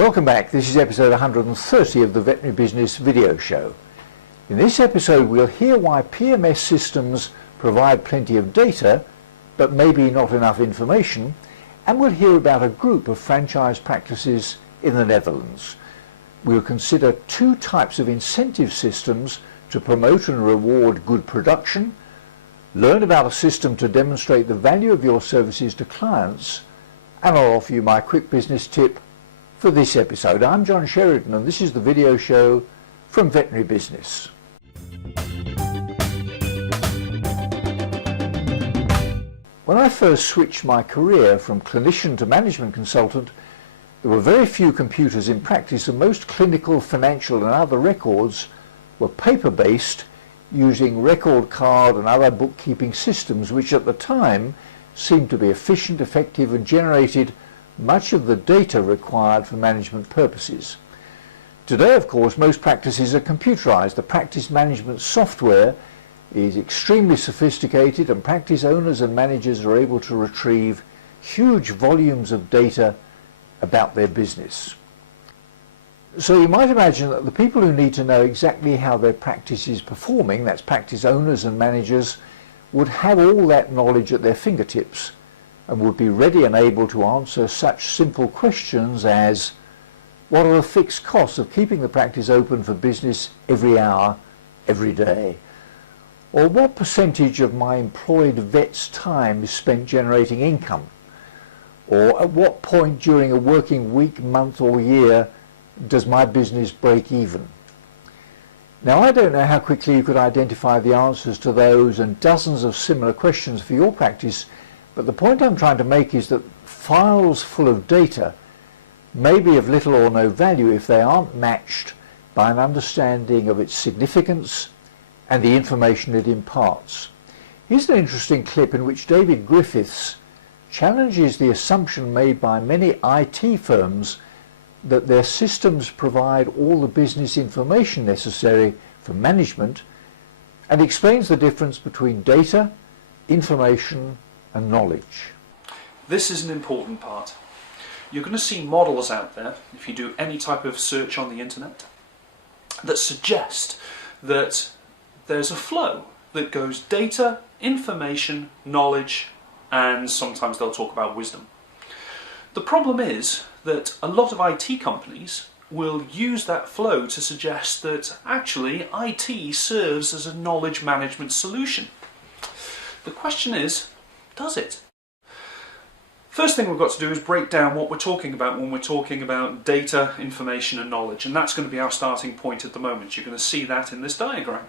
Welcome back. This is episode 130 of the Veterinary Business video show. In this episode we'll hear why PMS systems provide plenty of data but maybe not enough information, and we'll hear about a group of franchise practices in the Netherlands. We'll consider two types of incentive systems to promote and reward good production, learn about a system to demonstrate the value of your services to clients, and I'll offer you my quick business tip for this episode. I'm John Sheridan and this is the video show from Veterinary Business. When I first switched my career from clinician to management consultant, there were very few computers in practice and most clinical, financial and other records were paper-based, using record card and other bookkeeping systems which at the time seemed to be efficient, effective and generated much of the data required for management purposes. Today, of course, most practices are computerized. The practice management software is extremely sophisticated and practice owners and managers are able to retrieve huge volumes of data about their business. So you might imagine that the people who need to know exactly how their practice is performing, that's practice owners and managers, would have all that knowledge at their fingertips and would be ready and able to answer such simple questions as, what are the fixed costs of keeping the practice open for business every hour, every day? Or what percentage of my employed vet's time is spent generating income? Or at what point during a working week, month or year does my business break even? Now, I don't know how quickly you could identify the answers to those and dozens of similar questions for your practice, but the point I'm trying to make is that files full of data may be of little or no value if they aren't matched by an understanding of its significance and the information it imparts. Here's an interesting clip in which David Griffiths challenges the assumption made by many IT firms that their systems provide all the business information necessary for management, and explains the difference between data, information and knowledge. This is an important part. You're going to see models out there, if you do any type of search on the internet, that suggest that there's a flow that goes data, information, knowledge, and sometimes they'll talk about wisdom. The problem is that a lot of IT companies will use that flow to suggest that actually IT serves as a knowledge management solution. The question is, does it? First thing we've got to do is break down what we're talking about when we're talking about data, information and knowledge, and that's going to be our starting point at the moment. You're going to see that in this diagram.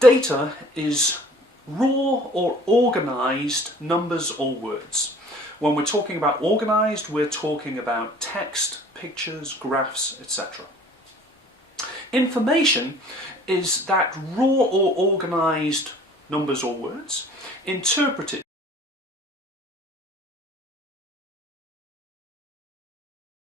Data is raw or organised numbers or words. When we're talking about organised, we're talking about text, pictures, graphs, etc. Information is that raw or organised numbers or words interpreted